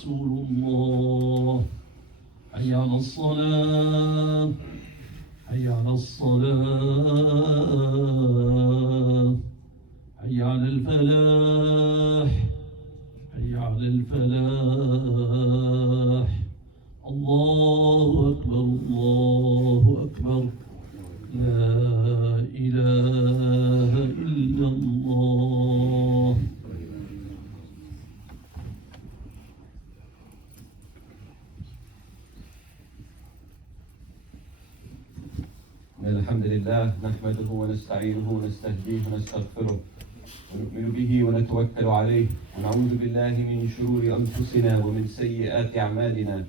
رسول الله حي على الصلاة حي على الصلاة حي على الفلاح حي على الفلاح الله أكبر الله أكبر لا إله إلا الله. الحمد لله نحمده ونستعينه ونستهديه ونستغفره ونؤمن به ونتوكل عليه ونعوذ بالله من شرور أنفسنا ومن سيئات أعمالنا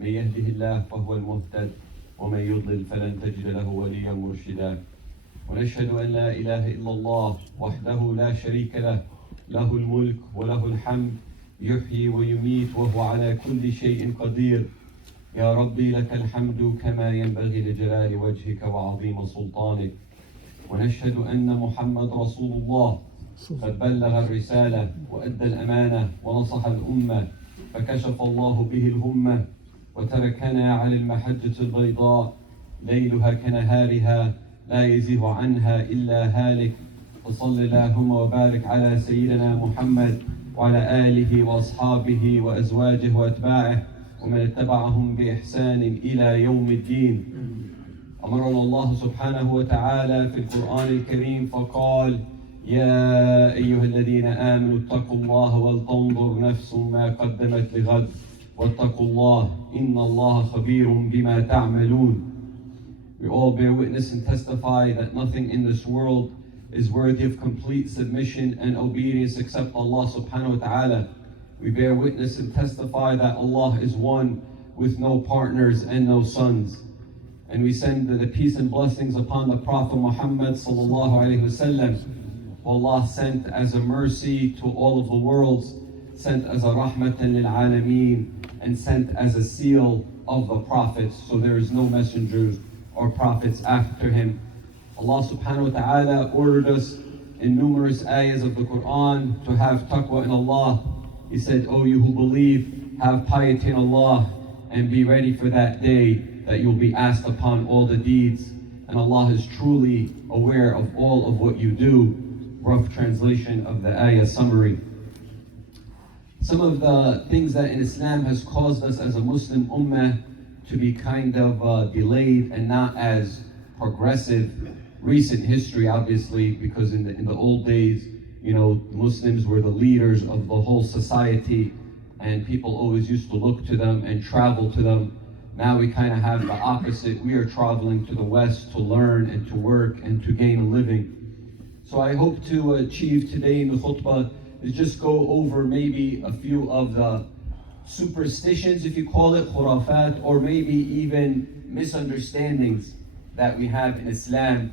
من يهده الله فهو المهتد ومن يضلل فلن تجد له وليا مرشدا ونشهد أن لا إله إلا الله وحده لا شريك له له الملك وله الحمد يحيي ويميت وهو على كل شيء قدير. يا ربي لك الحمد كما ينبغي لجلال وجهك وعظيم سلطانك. ونشهد أن محمد رسول الله قد بلغ الرسالة وأدى الأمانة ونصح الأمة فكشف الله به الهمة وتركنا على المحجة البيضاء ليلها كنهارها لا يزيغ عنها إلا هالك. وصل اللهم وبارك على سيدنا محمد وعلى آله وأصحابه وأزواجه وأتباعه ومن اتبعهم بإحسان إلى يوم الدين. أمرنا الله سبحانه وتعالى في القرآن الكريم فقال: يا أيها الذين آمنوا اتقوا الله ولتنظر نفس ما قدمت لغد واتقوا الله إن الله خبير بما تعملون. We all bear witness and testify that nothing in this world is worthy of complete submission and obedience except Allah subhanahu wa ta'ala. We bear witness and testify that Allah is one with no partners and no sons. And we send the peace and blessings upon the Prophet Muhammad sallallahu alayhi wasallam, who Allah sent as a mercy to all of the worlds, sent as a rahmatan lil alameen, and sent as a seal of the prophets. So there is no messengers or prophets after him. Allah subhanahu wa ta'ala ordered us in numerous ayahs of the Quran to have taqwa in Allah. He said, "O you who believe, have piety in Allah and be ready for that day that you'll be asked upon all the deeds. And Allah is truly aware of all of what you do." Rough translation of the ayah summary. Some of the things that in Islam has caused us as a Muslim ummah to be kind of delayed and not as progressive. Recent history, obviously, because in the old days, you know, Muslims were the leaders of the whole society and people always used to look to them and travel to them. Now we kind of have the opposite. We are traveling to the West to learn and to work and to gain a living. So I hope to achieve today in the khutbah is just go over maybe a few of the superstitions, if you call it, khurafat, or maybe even misunderstandings that we have in Islam,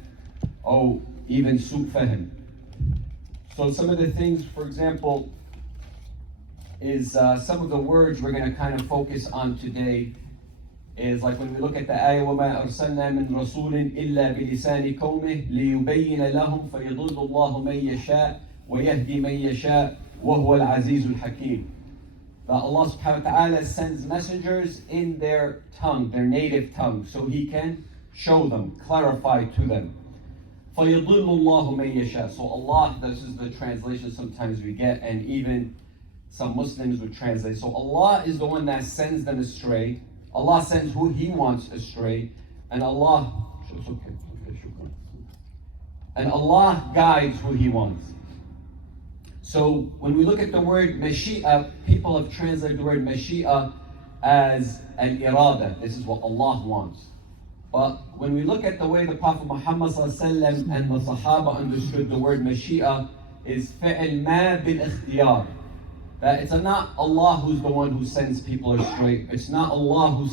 or even su'u fahm. So some of the things, for example, is some of the words we're going to kind of focus on today is like when we look at the ayah, وَمَا أَرْسَلْنَا مِن رَسُولٍ إِلَّا بِلِسَانِ قَوْمِهِ لِيُبَيِّنَ لَهُمْ فَيَضِلُّ اللَّهُ مَن يَشَاءُ وَيَهْدِي مَن يَشَاءُ وَهُوَ الْعَزِيزُ الْحَكِيمُ. That Allah subhanahu wa ta'ala sends messengers in their tongue, their native tongue, so He can show them, clarify to them. فَيَضِلُّ اللَّهُ مَن يَشَاءُ. So Allah, this is the translation sometimes we get, and even some Muslims would translate. So Allah is the one that sends them astray. Allah sends who He wants astray, and Allah guides who He wants. So when we look at the word mashi'a, people have translated the word mashi'a as an irada. This is what Allah wants. But when we look at the way the Prophet Muhammad ﷺ and the Sahaba understood the word mashi'a is fi'l ma bil ikhtiyar. That it's not Allah who's the one who sends people astray. It's not Allah who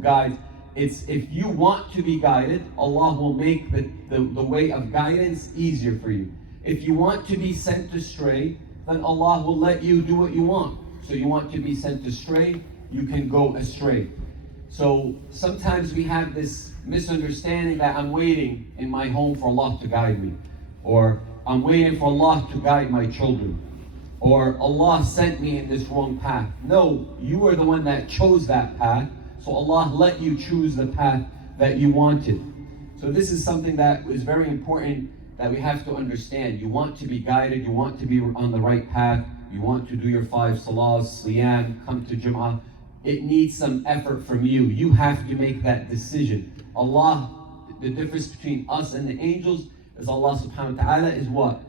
guides. It's if you want to be guided, Allah will make the way of guidance easier for you. If you want to be sent astray, then Allah will let you do what you want. So you want to be sent astray, you can go astray. So sometimes we have this misunderstanding that I'm waiting in my home for Allah to guide me, or I'm waiting for Allah to guide my children. or Allah sent me in this wrong path. No, you are the one that chose that path, so Allah let you choose the path that you wanted. So this is something that is very important that we have to understand. You want to be guided, you want to be on the right path, you want to do your 5 salahs, siyam, come to Jum'ah. It needs some effort from you. You have to make that decision. Allah, the difference between us and the angels is Allah subhanahu wa ta'ala is what?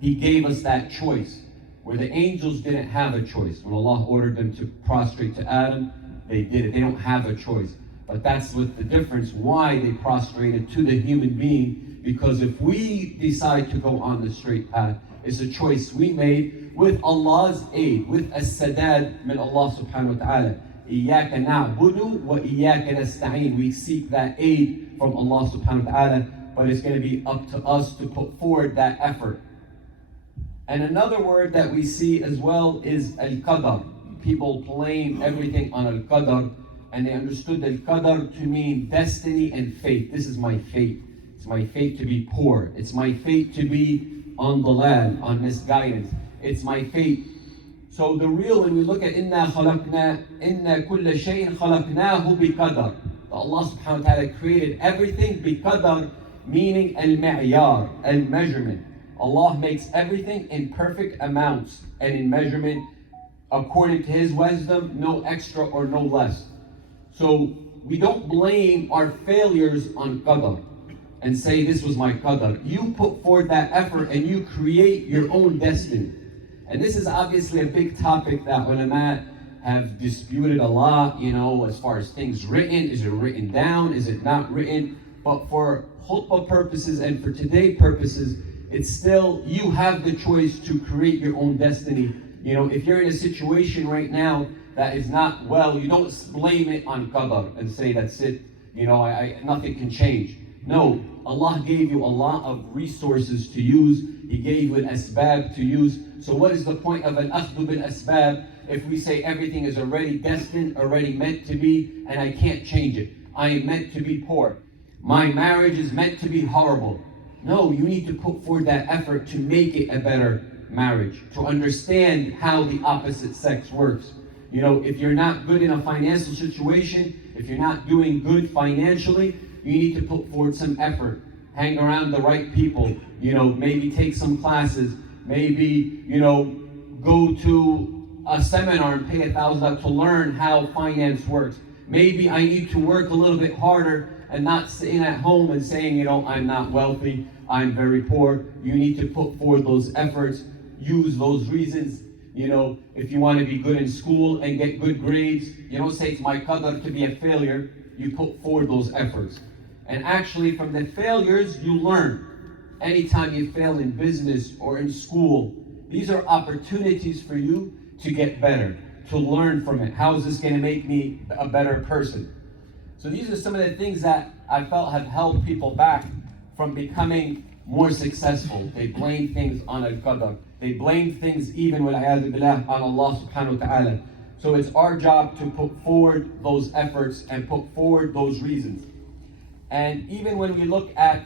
He gave us that choice. Where the angels didn't have a choice. When Allah ordered them to prostrate to Adam, they did it. They don't have a choice. But that's what the difference, why they prostrated to the human being. Because if we decide to go on the straight path, it's a choice we made with Allah's aid, with as-sadad min Allah subhanahu wa ta'ala. إِيَّاكَ نَعْبُدُ وَإِيَّاكَ نَسْتَعِينُ. We seek that aid from Allah subhanahu wa ta'ala, but it's going to be up to us to put forward that effort. And another word that we see as well is al-qadar. People blame everything on al-qadar, and they understood al-qadar to mean destiny and fate. This is my fate. It's my fate to be poor. It's my fate to be on dalal, on misguidance. It's my fate. So the real, when we look at inna kulla shay'in khalaqnahu biqadar. Allah subhanahu wa ta'ala created everything biqadar, meaning al-ma'yar, al-measurement. Allah makes everything in perfect amounts and in measurement according to His wisdom, no extra or no less. So we don't blame our failures on qadar and say this was my qadar. You put forth that effort and you create your own destiny. And this is obviously a big topic that ulama have disputed a lot, as far as things written. Is it written down? Is it not written? But for khutbah purposes and for today's purposes, it's still, you have the choice to create your own destiny. If you're in a situation right now that is not well, you don't blame it on qadar and say that's it, nothing can change. No, Allah gave you a lot of resources to use. He gave you an asbab to use. So what is the point of an akhdhu bil asbab if we say everything is already destined, already meant to be, and I can't change it? I am meant to be poor. My marriage is meant to be horrible. No, you need to put forward that effort to make it a better marriage, to understand how the opposite sex works. If you're not good in a financial situation, if you're not doing good financially, you need to put forward some effort. Hang around the right people, maybe take some classes, maybe, go to a seminar and pay $1,000 to learn how finance works. Maybe I need to work a little bit harder and not sitting at home and saying, I'm not wealthy, I'm very poor. You need to put forward those efforts, use those reasons. If you want to be good in school and get good grades, you don't say it's my qadar to be a failure. You put forward those efforts. And actually from the failures, you learn. Anytime you fail in business or in school, these are opportunities for you to get better, to learn from it. How is this going to make me a better person? So these are some of the things that I felt have held people back from becoming more successful. They blame things on al-qadar. They blame things even billah, on Allah subhanahu wa ta'ala. So it's our job to put forward those efforts and put forward those reasons. And even when we look at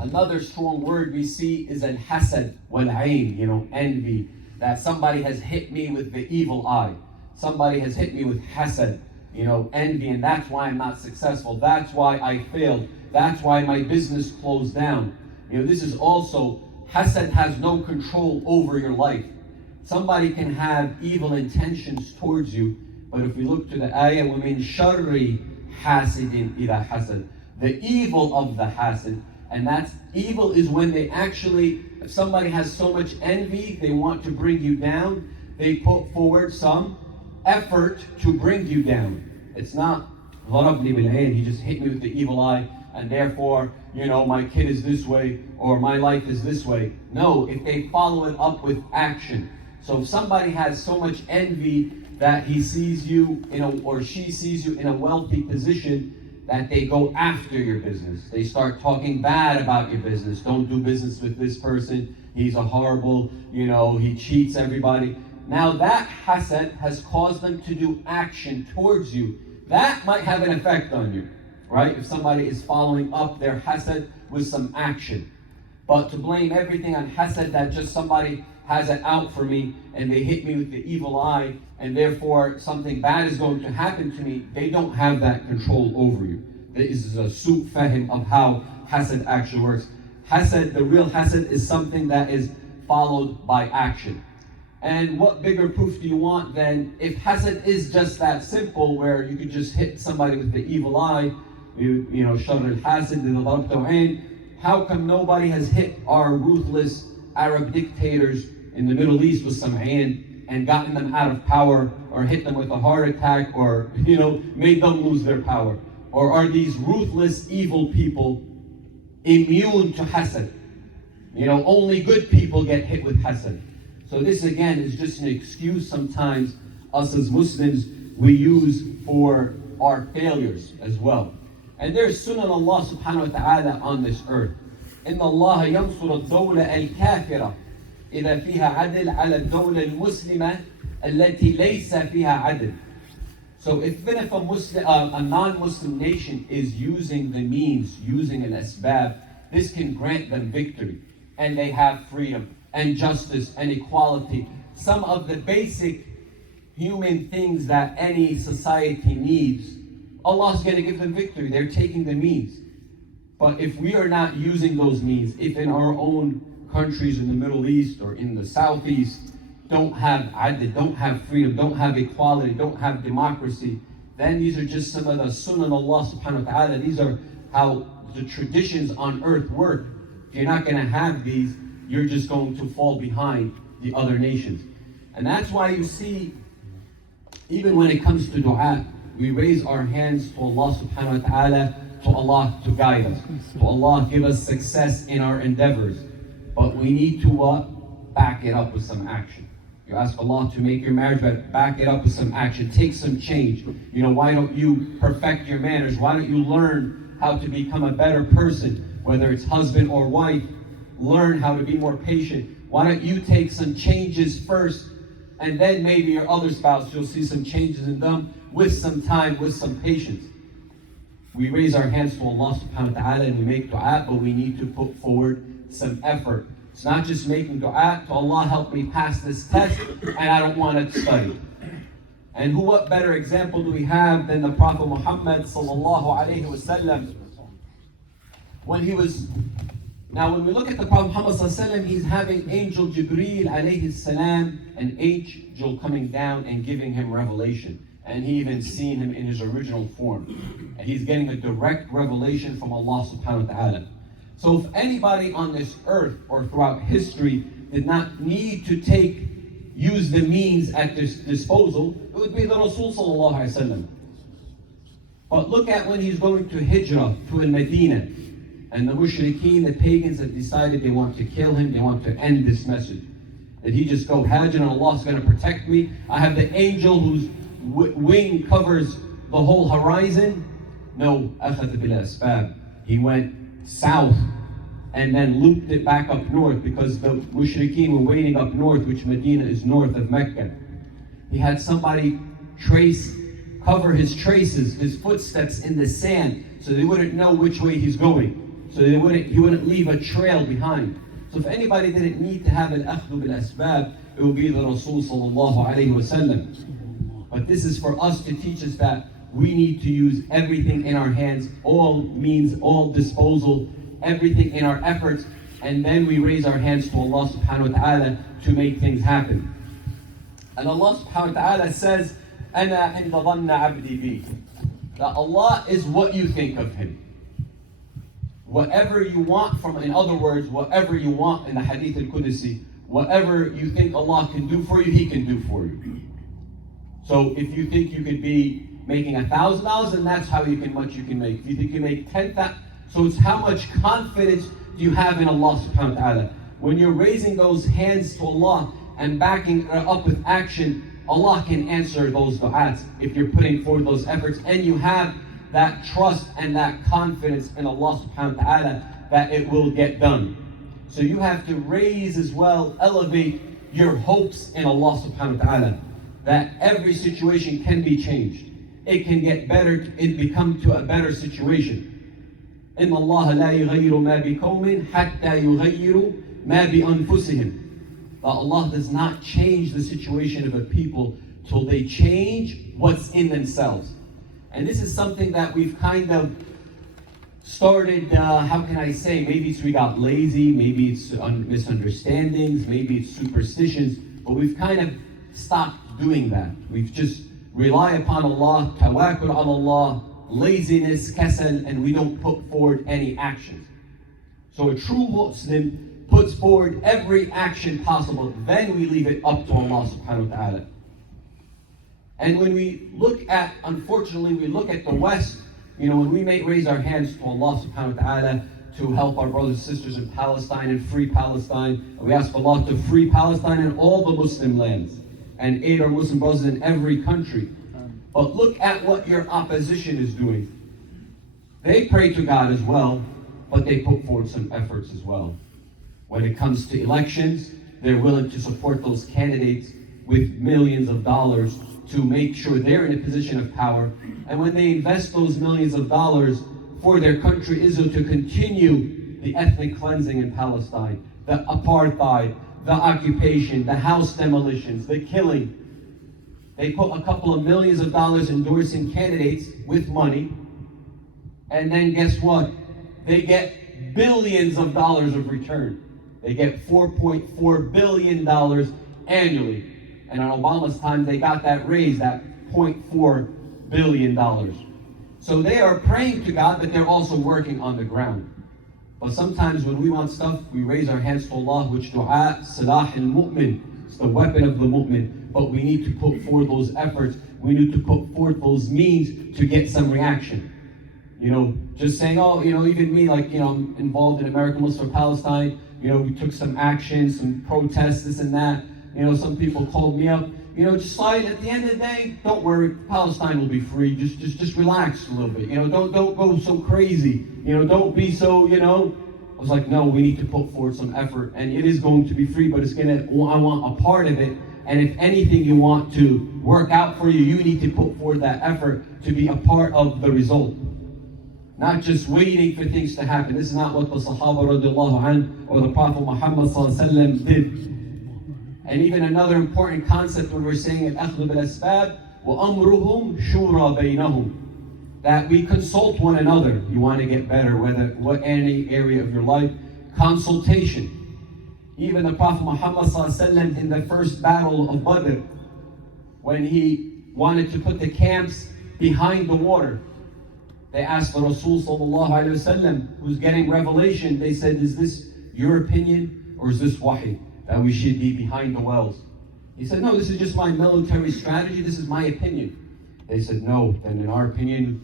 another strong word we see is al-hasad wal-ayn, envy. That somebody has hit me with the evil eye. Somebody has hit me with hasad, envy, and that's why I'm not successful. That's why I failed. That's why my business closed down. This is also, hasad has no control over your life. Somebody can have evil intentions towards you, but if we look to the ayah, وَمِن شَرِّ حَاسِدٍ إِذَا حَسَدٍ, the evil of the hasad, and that's evil is when they actually, if somebody has so much envy, they want to bring you down, they put forward some effort to bring you down. It's not ضربني بالعين, he just hit me with the evil eye, and therefore, my kid is this way, or my life is this way. No, if they follow it up with action. So if somebody has so much envy that he sees you, or she sees you in a wealthy position, that they go after your business. They start talking bad about your business. Don't do business with this person. He's a horrible, he cheats everybody. Now that hasad has caused them to do action towards you. That might have an effect on you, right? If somebody is following up their hasad with some action. But to blame everything on hasad, that just somebody has it out for me and they hit me with the evil eye and therefore something bad is going to happen to me, they don't have that control over you. This is a su'u fahim of how hasad actually works. Hasad, the real hasad, is something that is followed by action. And what bigger proof do you want than if hasad is just that simple, where you could just hit somebody with the evil eye, you know, sharr al-hasid, how come nobody has hit our ruthless Arab dictators in the Middle East with some ayn and gotten them out of power, or hit them with a heart attack, or, you know, made them lose their power? Or are these ruthless evil people immune to hasad? You know, only good people get hit with hasad. So this again is just an excuse sometimes us as Muslims we use for our failures as well. And there's sunnah Allah subhanahu wa ta'ala on this earth. إن الله ينصر الدولة الكافرة إذا فيها عدل على الدولة المسلمة التي ليس فيها عدل. So if a non-Muslim nation is using the means, using an asbab, this can grant them victory. And they have freedom and justice and equality. Some of the basic human things that any society needs, Allah's going to give them victory. They're taking the means. But if we are not using those means, if in our own countries in the Middle East or in the Southeast don't have adl, don't have freedom, don't have equality, don't have democracy, then these are just some of the sunnah Allah subhanahu wa ta'ala. These are how the traditions on earth work. If you're not going to have these, you're just going to fall behind the other nations. And that's why you see, even when it comes to dua, we raise our hands to Allah subhanahu wa ta'ala, to Allah to guide us, to Allah give us success in our endeavors. But we need to back it up with some action. You ask Allah to make your marriage better, back it up with some action, take some change. You know, why don't you perfect your manners? Why don't you learn how to become a better person, whether it's husband or wife? Learn how to be more patient. Why don't you take some changes first, and then maybe your other spouse, you'll see some changes in them with some time, with some patience. We raise our hands to Allah subhanahu wa ta'ala and we make dua, but we need to put forward some effort. It's not just making dua to Allah, help me pass this test, and I don't want to study. And what better example do we have than the Prophet Muhammad sallallahu alayhi wasallam? When we look at the Prophet Muhammad sallallahu alayhi wasallam, he's having Angel Jibreel alayhi salam, an angel coming down and giving him revelation. And he even seen him in his original form. And he's getting a direct revelation from Allah subhanahu wa ta'ala. So if anybody on this earth or throughout history did not need to use the means at their disposal, it would be the Rasul sallallahu alayhi wa sallam. But look at when he's going to Hijrah to Medina, and the mushrikeen, the pagans, have decided they want to kill him, they want to end this message. Did he just go Hajj and Allah's going to protect me? I have the angel whose wing covers the whole horizon. No, أخذ بالأسباب. He went south and then looped it back up north, because the mushrikeen were waiting up north, which Medina is north of Mecca. He had somebody cover his traces, his footsteps in the sand, so they wouldn't know which way he's going. So he wouldn't leave a trail behind. So if anybody didn't need to have an akhdu bil asbab, it would be the Rasul sallallahu alayhi wa sallam. But this is for us to teach us that we need to use everything in our hands, all means, all disposal, everything in our efforts, and then we raise our hands to Allah subhanahu wa ta'ala to make things happen. And Allah subhanahu wa ta'ala says, أَنَا عِنْدَ ظَنَّ عَبْدِي بِي, that Allah is what you think of Him. Whatever you want in other words, whatever you want in the Hadith al-Qudsi, whatever you think Allah can do for you, He can do for you. So if you think you could be making $1,000, then that's how much you can make. If you think you make 10,000, so it's how much confidence do you have in Allah subhanahu wa ta'ala. When you're raising those hands to Allah and backing it up with action, Allah can answer those du'ats if you're putting forward those efforts and you have that trust and that confidence in Allah subhanahu wa ta'ala that it will get done. So you have to raise as well, elevate your hopes in Allah subhanahu wa ta'ala, that every situation can be changed. It can get better, it become to a better situation. إن الله لا يغير ما بقوم حتى يغيروا ما بأنفسهم. That Allah does not change the situation of a people till they change what's in themselves. And this is something that we've kind of started, how can I say, maybe it's we got lazy, maybe it's misunderstandings, maybe it's superstitions, but we've kind of stopped doing that. We've just rely upon Allah, tawakkul ala Allah, laziness, kasal, and we don't put forward any actions. So a true Muslim puts forward every action possible, then we leave it up to Allah subhanahu wa ta'ala. And when we look at, unfortunately, we look at the West, when we may raise our hands to Allah subhanahu wa ta'ala to help our brothers and sisters in Palestine and free Palestine, we ask Allah to free Palestine and all the Muslim lands and aid our Muslim brothers in every country. But look at what your opposition is doing. They pray to God as well, but they put forward some efforts as well. When it comes to elections, they're willing to support those candidates with millions of dollars to make sure they're in a position of power. And when they invest those millions of dollars for their country Israel to continue the ethnic cleansing in Palestine, the apartheid, the occupation, the house demolitions, the killing, they put a couple of millions of dollars endorsing candidates with money, and then guess what? They get billions of dollars of return. They get $4.4 billion annually. And on Obama's time, they got that raise, that $0.4 billion. So they are praying to God, but they're also working on the ground. But sometimes when we want stuff, we raise our hands to Allah, which dua, salah al-mu'min. It's the weapon of the mu'min. But we need to put forward those efforts. We need to put forward those means to get some reaction. Just saying, even me, I'm involved in American Muslim Palestine. We took some action, some protests, this and that. Some people called me up. Just slide. At the end of the day, don't worry. Palestine will be free. Just relax a little bit. Don't go so crazy. Don't be so. I was like, no, we need to put forward some effort, and it is going to be free, but I want a part of it. And if anything you want to work out for you, you need to put forward that effort to be a part of the result. Not just waiting for things to happen. This is not what the Sahaba radiallahu anh or the Prophet Muhammad sallallahu alaihi wasallam did. And even another important concept when we're saying al-akhdhu bil-asbab, وَأَمْرُهُمْ شُورَى بَيْنَهُمْ, that we consult one another. You want to get better, what any area of your life, consultation. Even the Prophet Muhammad sallallahu alaihi wasallam in the first battle of Badr, when he wanted to put the camps behind the water, they asked the Rasul sallallahu alaihi wasallam, who's getting revelation, they said, is this your opinion or is this wahi, that we should be behind the wells? He said, no, this is just my military strategy, this is my opinion. They said, no, then in our opinion,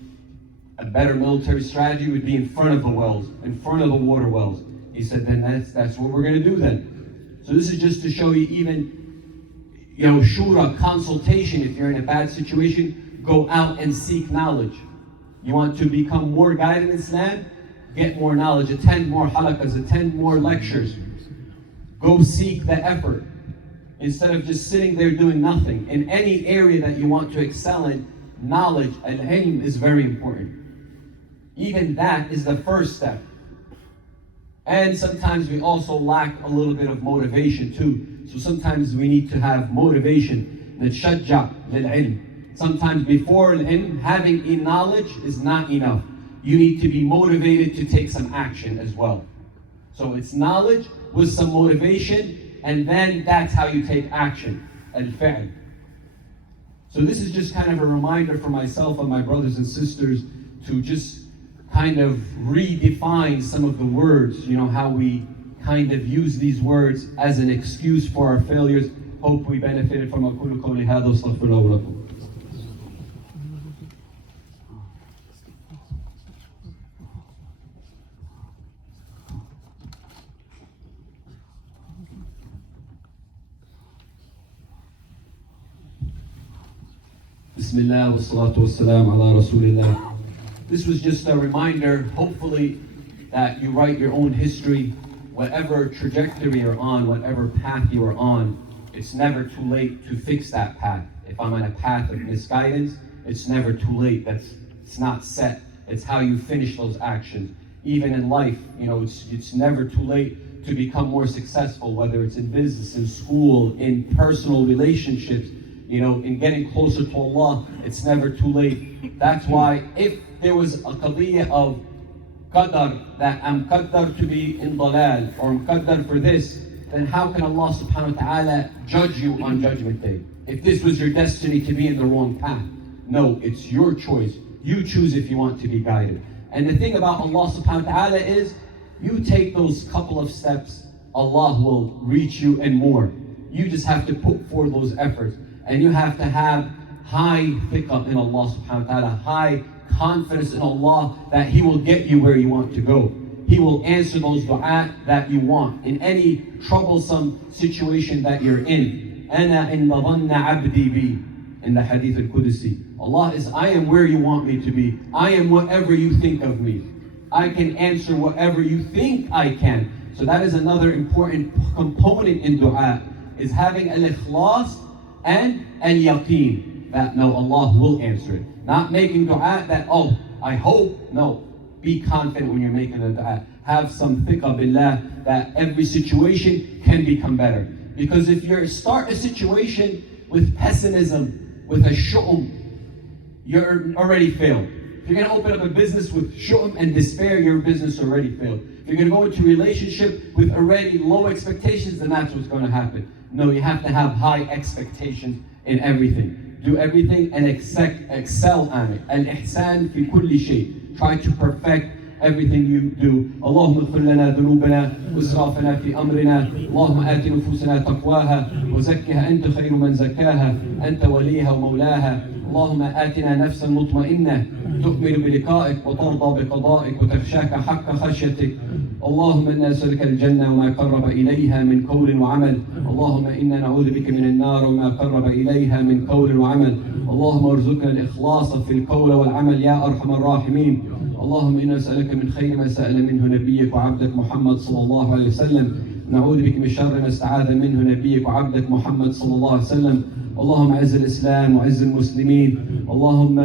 a better military strategy would be in front of the wells, in front of the water wells. He said, then that's what we're going to do then. So this is just to show you even, shura, consultation. If you're in a bad situation, go out and seek knowledge. You want to become more guided in Islam? Get more knowledge, attend more halakas, attend more lectures. Go seek the effort. Instead of just sitting there doing nothing. In any area that you want to excel in, knowledge and ilm is very important. Even that is the first step. And sometimes we also lack a little bit of motivation too. So sometimes we need to have motivation. نتشجع للعلم. Sometimes before ilm, having a knowledge is not enough. You need to be motivated to take some action as well. So it's knowledge with some motivation, and then that's how you take action. Al-fi'l. So this is just kind of a reminder for myself and my brothers and sisters to just kind of redefine some of the words, how we kind of use these words as an excuse for our failures. Hope we benefited from أقول قولي هذا واستغفر الله ولكم. Bismillah wa salatu wa salam ala Rasulillah. This was just a reminder, hopefully, that you write your own history. Whatever trajectory you're on, whatever path you are on, it's never too late to fix that path. If I'm on a path of misguidance, it's never too late. It's not set. It's how you finish those actions. even in life. It's never too late to become more successful, whether it's in business, in school, in personal relationships, in getting closer to Allah. It's never too late. That's why if there was a qadiyya of qadar, that I'm qadar to be in dalal, or I'm qadar for this, then how can Allah subhanahu wa ta'ala judge you on Judgment Day? If this was your destiny to be in the wrong path. No, it's your choice. You choose if you want to be guided. And the thing about Allah subhanahu wa ta'ala is, you take those couple of steps, Allah will reach you and more. You just have to put forth those efforts. And you have to have high thiqah in Allah subhanahu wa ta'ala, high confidence in Allah that He will get you where you want to go. He will answer those dua that you want in any troublesome situation that you're in. أَنَا إِنَّ ظَنَّ عَبْدِي بِي. In the Hadith al-Qudsi, Allah is, I am where you want me to be. I am whatever you think of me. I can answer whatever you think I can. So that is another important component in dua, is having al-ikhlas and al-yaqeen, that no, Allah will answer it. Not making dua that, oh, I hope. No, be confident when you're making a dua. Have some thiqah billah that every situation can become better. Because if you start a situation with pessimism, with a shu'um, you're already failed. If you're going to open up a business with shu'um and despair, your business already failed. If you're going to go into a relationship with already low expectations, then that's what's going to happen. No, you have to have high expectations in everything. Do everything and excel on it. Al-ihsan fi kulli shay. Try to perfect everything you do. اللهم اغفر لنا ذنوبنا واسرافنا في امرنا. اللهم آت نفوسنا تقواها وزكها انت خير من زكاها انت وليها ومولاها. اللهم آتنا نفسا مطمئنة تؤمن بلقائك وترضى بقضائك وتخشاك حق خشيتك. اللهم انا نسألك الجنة وما قرب اليها من قول وعمل. اللهم انا نعوذ بك من النار وما قرب اليها من قول وعمل. اللهم ارزقنا الاخلاص في القول والعمل يا ارحم الراحمين. اللهم إنا نسألك من خير ما سأل منه نبيك وعبدك محمد صلى الله عليه وسلم. نعوذ بك من شر ما استعاذ منه نبيك وعبدك محمد صلى الله عليه وسلم. اللهم أعز الإسلام وعز المسلمين. اللهم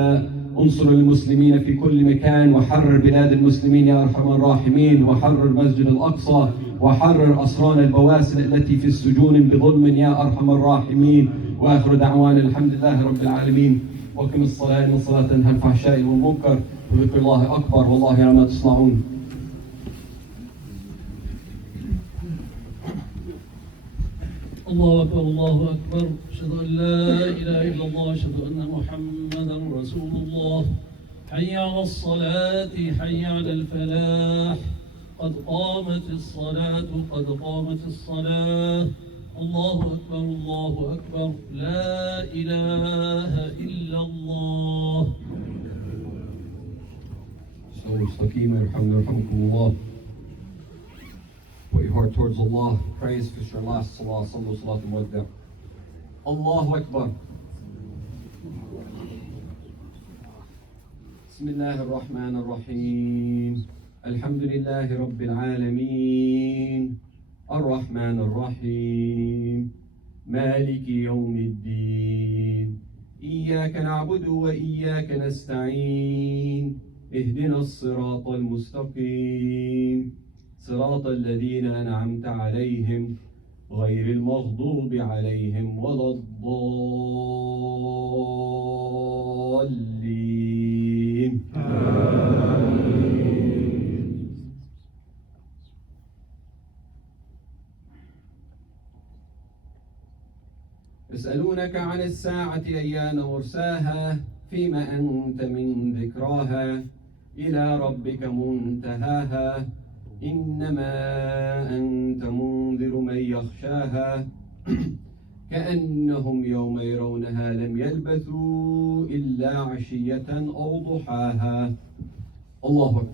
انصر المسلمين في كل مكان وحرر بلاد المسلمين يا أرحم الراحمين. وحرر المسجد الأقصى وحرر أسران البواسل التي في السجون بظلم يا أرحم الراحمين. وآخر دعوانا الحمد لله رب العالمين. وقم الصلاة إن الصلاة تنهى عن الفحشاء والمنكر وذكر الله أكبر والله يعلم ما تصنعون. الله أكبر الله أكبر. أشهد أن لا إله إلا الله. أشهد أن محمدا رسول الله. حي على الصلاة حي على الفلاح. قد قامت الصلاة قد قامت الصلاة. الله أكبر الله أكبر. لا إله إلا الله. Put your heart towards Allah. Praise for your last salah. Sallu salat al-wadda. Allahu Akbar. Bismillah ar-Rahman ar-Rahim. Alhamdulillahi Rabbil Alameen. Ar-Rahman ar-Rahim. Maliki yawmiddin. Iyaka na'budu wa iyaka nasta'een. اهدنا الصراط المستقيم صراط الذين أنعمت عليهم غير المغضوب عليهم ولا الضالين. يسألونك عن الساعة أيان مرساها فيما أنت من ذكراها إلى ربك منتهاها إنما أنت منذر من يخشاها كأنهم يوم يرونها لم يلبثوا إلا عشية أو ضحاها. الله أكبر.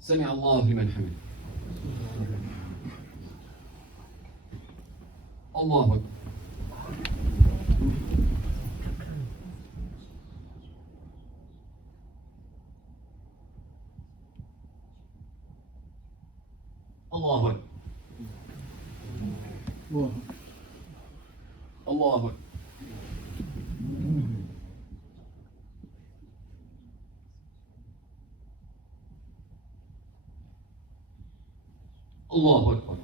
سمع الله لمن حمده. الله أكبر. الله أكبر. الله أكبر. الله أكبر.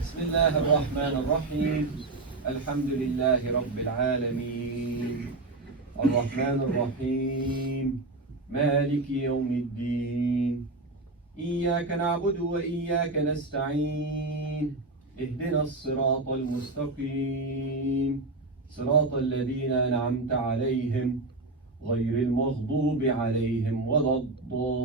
بسم الله الرحمن الرحيم. الحمد لله رب العالمين الرحمن الرحيم مالك يوم الدين إياك نعبد وإياك نستعين اهدنا الصراط المستقيم صراط الذين أنعمت عليهم غير المغضوب عليهم ولا الضالين.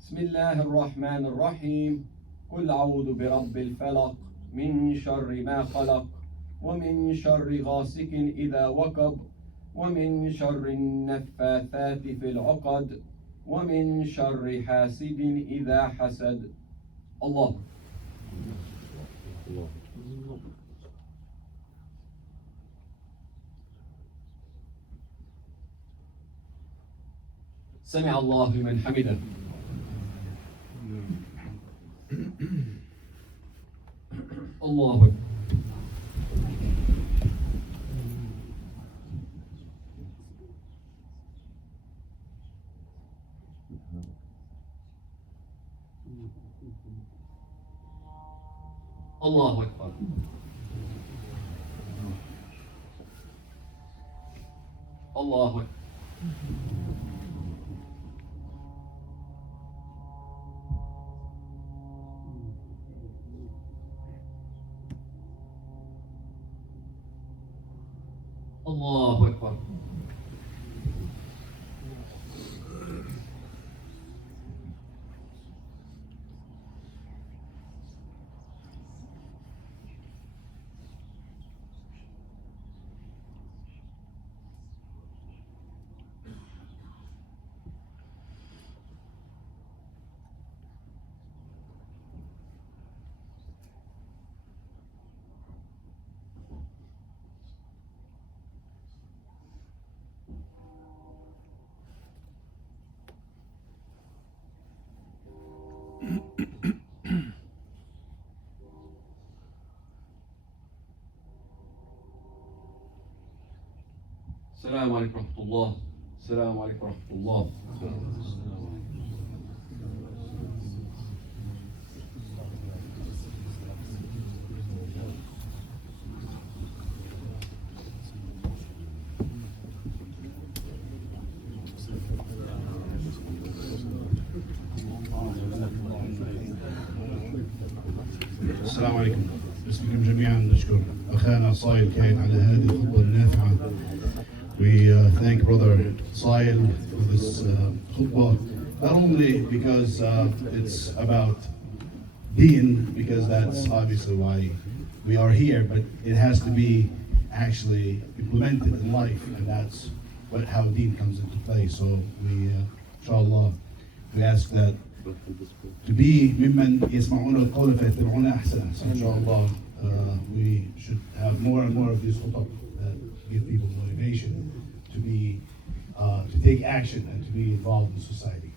بسم الله الرحمن الرحيم. قل أعوذ برب الفلق من شر ما خلق ومن شر غاسق إذا وقب ومن شر النفاثات في العقد ومن شر حاسد إذا حسد. الله. سمع الله لمن حمده. الله أكبر. الله أكبر. الله أكبر. الله أكبر. السلام عليكم ورحمة الله. السلام عليكم ورحمة الله. السلام عليكم. باسمكم جميعا نشكر أخانا صايل كاين على هذه الخطبة النافعة. We thank Brother Sail for this khutbah, not only because it's about deen, because that's obviously why we are here, but it has to be actually implemented in life, and that's how deen comes into play. So we, inshallah, we ask that to be ممن يسمعون القول فيتبعون أحسنه. So inshallah, we should have more and more of these khutbah that give people motivation to be, to take action and to be involved in society.